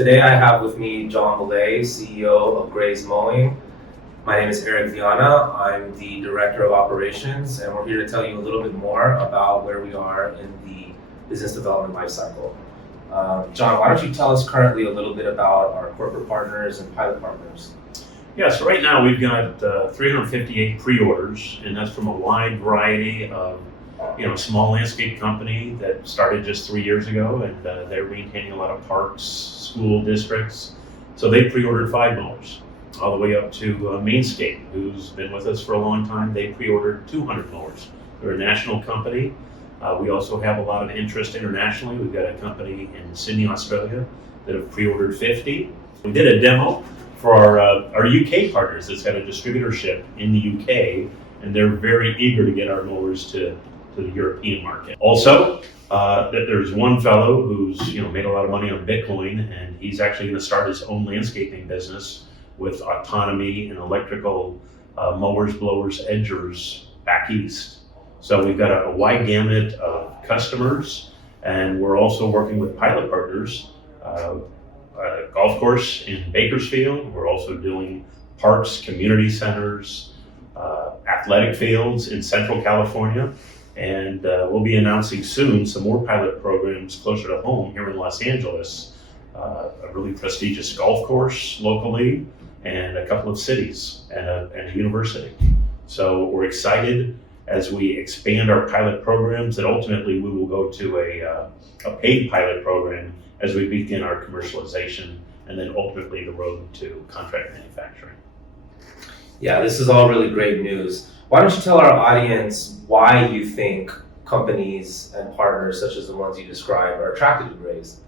Today I have with me John Millay, CEO of Gray's Mowing. My name is Eric Viana. I'm the Director of Operations, and we're here to tell you a little bit more about where we are in the business development lifecycle. John, why don't you tell us currently a little bit about our corporate partners and pilot partners? Yeah, so right now we've got 358 pre-orders, and that's from a wide variety of small landscape company that started just 3 years ago, and they're maintaining a lot of parks, school districts. So they pre-ordered 5 mowers, all the way up to Mainscape, who's been with us for a long time. They pre-ordered 200 mowers. They're a national company. We also have a lot of interest internationally. We've got a company in Sydney, Australia that have pre-ordered 50. We did a demo for our UK partners that's got a distributorship in the UK, and they're very eager to get our mowers to the European market. Also, there's one fellow who's made a lot of money on Bitcoin, and he's actually going to start his own landscaping business with autonomy and electrical mowers, blowers, edgers back east. So we've got a wide gamut of customers, and we're also working with pilot partners. A golf course in Bakersfield. We're also doing parks, community centers, athletic fields in Central California. And we'll be announcing soon some more pilot programs closer to home here in Los Angeles, a really prestigious golf course locally, and a couple of cities and a university. So we're excited as we expand our pilot programs that ultimately we will go to a paid pilot program as we begin our commercialization, and then ultimately the road to contract manufacturing. Yeah, this is all really great news. Why don't you tell our audience why you think companies and partners such as the ones you described are attracted to Gray's?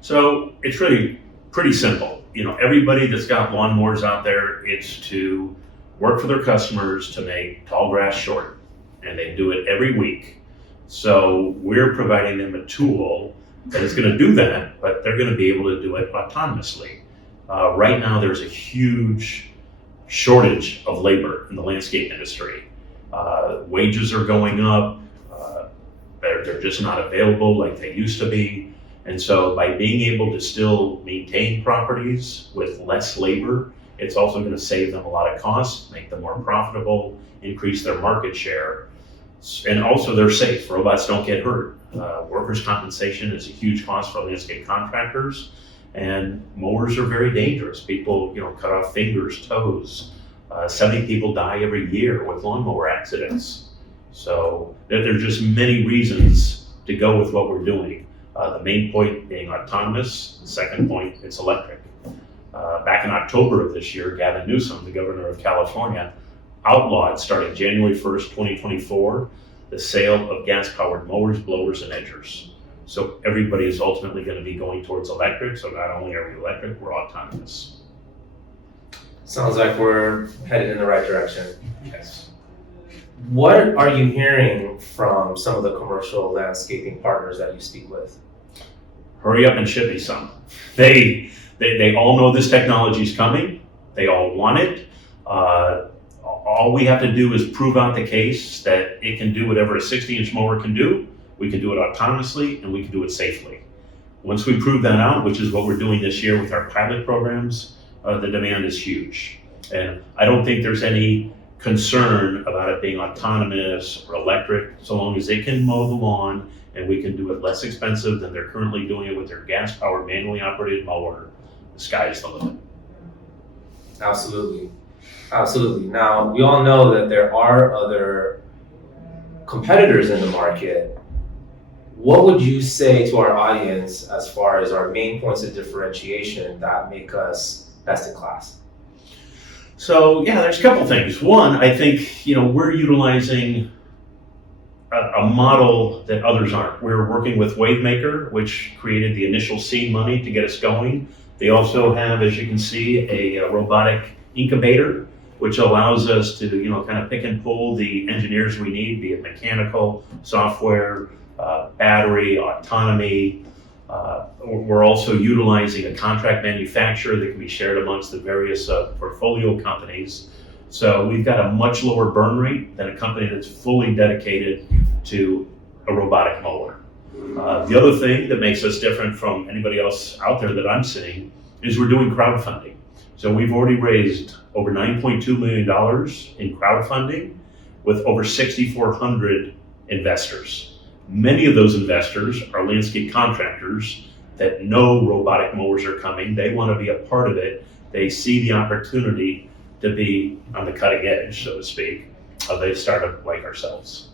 So it's really pretty simple. Everybody that's got lawnmowers out there, it's to work for their customers to make tall grass short, and they do it every week. So we're providing them a tool that is going to do that, but they're going to be able to do it autonomously. Right now, there's a huge shortage of labor in the landscape industry. Wages are going up. They're just not available like they used to be. And so by being able to still maintain properties with less labor, it's also going to save them a lot of costs, make them more profitable, increase their market share. And also they're safe. Robots don't get hurt. Workers' compensation is a huge cost for landscape contractors, and mowers are very dangerous. People, cut off fingers, toes. 70 people die every year with lawnmower accidents. So there are just many reasons to go with what we're doing. The main point being autonomous. The second point, it's electric. Back in October of this year, Gavin Newsom, the governor of California, outlawed starting January 1st, 2024, the sale of gas-powered mowers, blowers, and edgers. So everybody is ultimately going to be going towards electric. So not only are we electric, we're autonomous. Sounds like we're headed in the right direction. Yes. What are you hearing from some of the commercial landscaping partners that you speak with? Hurry up and ship me some. They all know this technology is coming. They all want it. All we have to do is prove out the case that it can do whatever a 60-inch mower can do. We can do it autonomously, and we can do it safely. Once we prove that out, which is what we're doing this year with our pilot programs, the demand is huge. And I don't think there's any concern about it being autonomous or electric, so long as they can mow the lawn and we can do it less expensive than they're currently doing it with their gas-powered, manually operated mower. The sky's the limit. Absolutely. Now, we all know that there are other competitors in the market. What would you say to our audience as far as our main points of differentiation that make us best in class? So yeah, there's a couple things. One, I think, we're utilizing a model that others aren't. We're working with Wavemaker, which created the initial seed money to get us going. They also have, as you can see, a robotic incubator, which allows us to, kind of pick and pull the engineers we need, be it mechanical, software, battery, autonomy. We're also utilizing a contract manufacturer that can be shared amongst the various portfolio companies. So we've got a much lower burn rate than a company that's fully dedicated to a robotic mower. The other thing that makes us different from anybody else out there that I'm seeing is we're doing crowdfunding. So we've already raised over $9.2 million in crowdfunding with over 6,400 investors. Many of those investors are landscape contractors that know robotic mowers are coming. They want to be a part of it. They see the opportunity to be on the cutting edge, so to speak, of a startup like ourselves.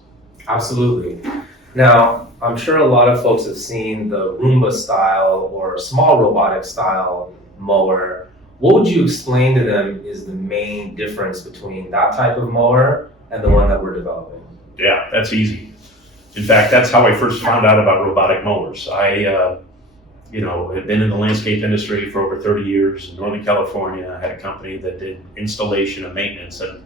Absolutely. Now, I'm sure a lot of folks have seen the Roomba style or small robotic style mower. What would you explain to them is the main difference between that type of mower and the one that we're developing? Yeah, that's easy. In fact, that's how I first found out about robotic mowers. I had been in the landscape industry for over 30 years in Northern California. I had a company that did installation and maintenance, and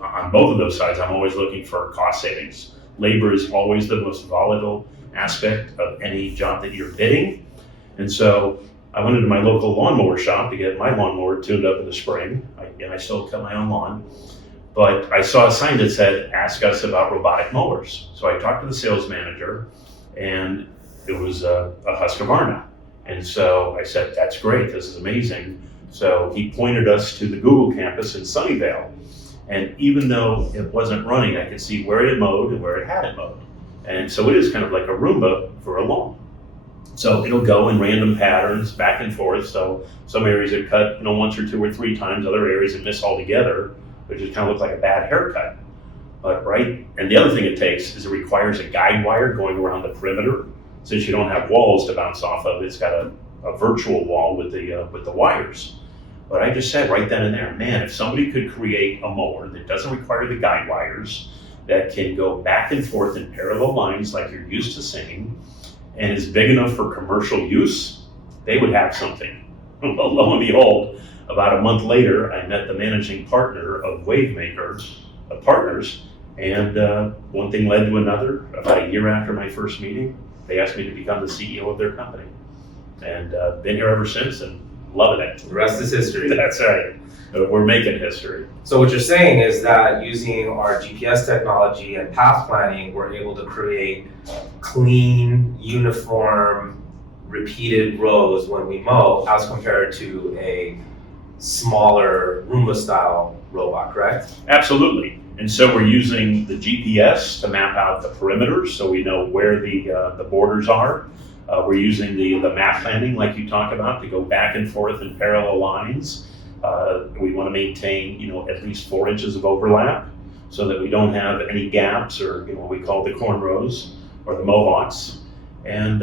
on both of those sides, I'm always looking for cost savings. Labor is always the most volatile aspect of any job that you're bidding. And so I went into my local lawnmower shop to get my lawnmower tuned up in the spring. I still cut my own lawn. But I saw a sign that said, ask us about robotic mowers. So I talked to the sales manager, and it was a Husqvarna. And so I said, that's great, this is amazing. So he pointed us to the Google campus in Sunnyvale. And even though it wasn't running, I could see where it had mowed and where it hadn't mowed. And so it is kind of like a Roomba for a lawn. So it'll go in random patterns back and forth. So some areas it cut once or two or three times, other areas it missed altogether, which just kind of looks like a bad haircut. But right, and the other thing it takes is it requires a guide wire going around the perimeter. Since you don't have walls to bounce off of, it's got a virtual wall with the wires. But I just said right then and there, man, if somebody could create a mower that doesn't require the guide wires, that can go back and forth in parallel lines like you're used to seeing, and is big enough for commercial use, they would have something. Well, lo and behold, about a month later, I met the managing partner of Wavemaker Partners, and one thing led to another. About a year after my first meeting, they asked me to become the CEO of their company. And been here ever since, and loving it. The rest is history. That's right. We're making history. So what you're saying is that using our GPS technology and path planning, we're able to create clean, uniform, repeated rows when we mow as compared to a smaller Roomba-style robot, correct? Absolutely. And so we're using the GPS to map out the perimeters so we know where the borders are. We're using the map planning, like you talk about, to go back and forth in parallel lines. We want to maintain, at least 4 inches of overlap so that we don't have any gaps or, what we call the cornrows or the mohawks. And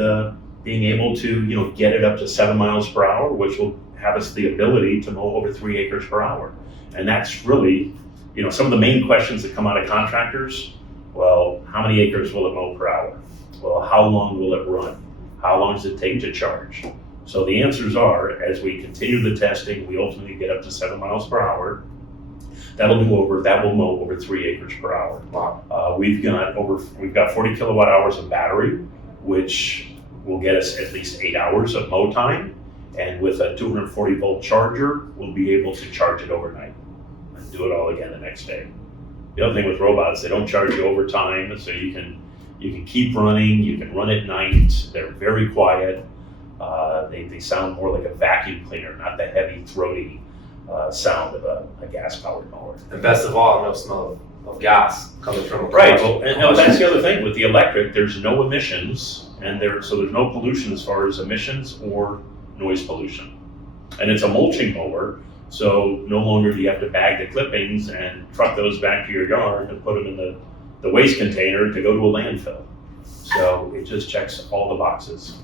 being able to, get it up to 7 miles per hour, which will have us the ability to mow over 3 acres per hour. And that's really, some of the main questions that come out of contractors. Well, how many acres will it mow per hour? Well, how long will it run? How long does it take to charge? So the answers are, as we continue the testing, we ultimately get up to 7 miles per hour. That will mow over 3 acres per hour. Wow. We've got 40 kilowatt hours of battery, which will get us at least 8 hours of mow time. And with a 240 volt charger, we'll be able to charge it overnight and do it all again the next day. The other thing with robots, they don't charge you overtime, so you can keep running, you can run at night, they're very quiet. They sound more like a vacuum cleaner, not the heavy, throaty sound of a gas-powered mower. And best of all, no smell of gas coming from a Right, well, and that's the other thing. With the electric, there's no emissions, and so there's no pollution as far as emissions or noise pollution. And it's a mulching mower, so no longer do you have to bag the clippings and truck those back to your yard and put them in the waste container to go to a landfill. So it just checks all the boxes.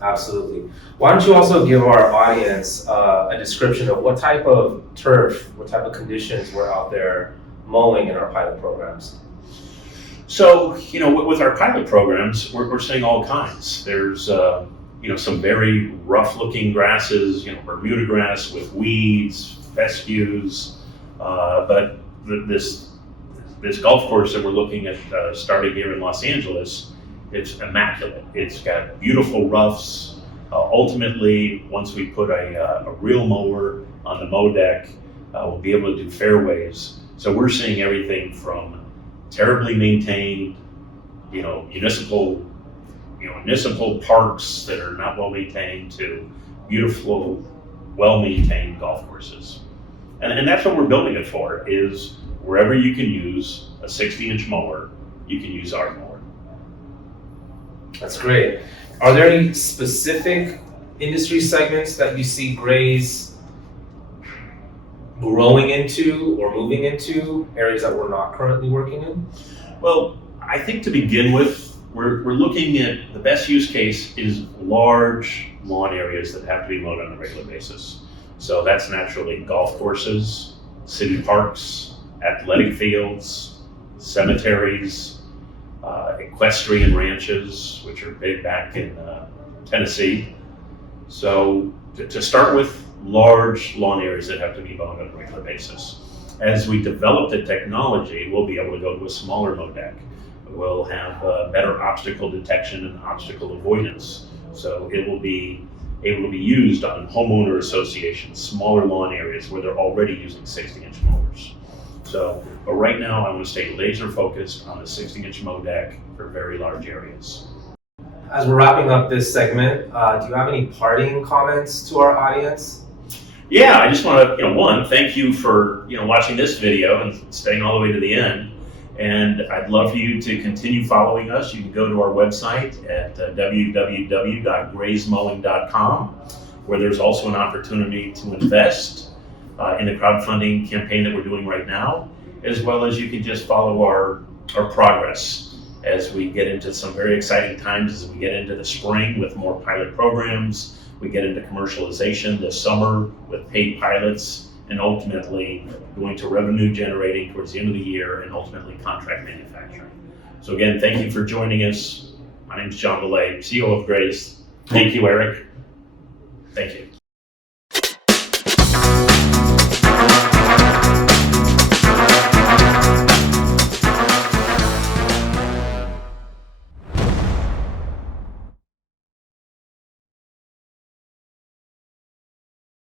Absolutely. Why don't you also give our audience a description of what type of turf, what type of conditions we're out there mowing in our pilot programs? So, with our pilot programs, we're seeing all kinds. There's, some very rough-looking grasses, Bermuda grass with weeds, fescues, but this golf course that we're looking at starting here in Los Angeles, it's immaculate. It's got beautiful roughs. Ultimately, once we put a real mower on the mow deck, we'll be able to do fairways. So we're seeing everything from terribly maintained, municipal municipal parks that are not well maintained to beautiful, well maintained golf courses. And that's what we're building it for, is wherever you can use a 60-inch mower, you can use our mower. That's great. Are there any specific industry segments that you see Gray's growing into or moving into, areas that we're not currently working in? Well, I think to begin with, we're looking at the best use case is large lawn areas that have to be mowed on a regular basis. So that's naturally golf courses, city parks, athletic fields, cemeteries, equestrian ranches, which are big back in Tennessee. So to start with, large lawn areas that have to be mowed on a regular basis. As we develop the technology, we'll be able to go to a smaller mow deck. We'll have better obstacle detection and obstacle avoidance. So it will be able to be used on homeowner associations, smaller lawn areas where they're already using 60-inch mowers. So, but right now I want to stay laser focused on the 60-inch mow deck for very large areas. As we're wrapping up this segment, do you have any parting comments to our audience? Yeah, I just want to, one, thank you for, watching this video and staying all the way to the end. And I'd love for you to continue following us. You can go to our website at www.graysmowing.com, where there's also an opportunity to invest in the crowdfunding campaign that we're doing right now, as well as you can just follow our progress as we get into some very exciting times, as we get into the spring with more pilot programs, we get into commercialization this summer with paid pilots, and ultimately going to revenue generating towards the end of the year and ultimately contract manufacturing. So again, thank you for joining us. My name is John Belay, CEO of Gray's. Thank you, Eric. Thank you.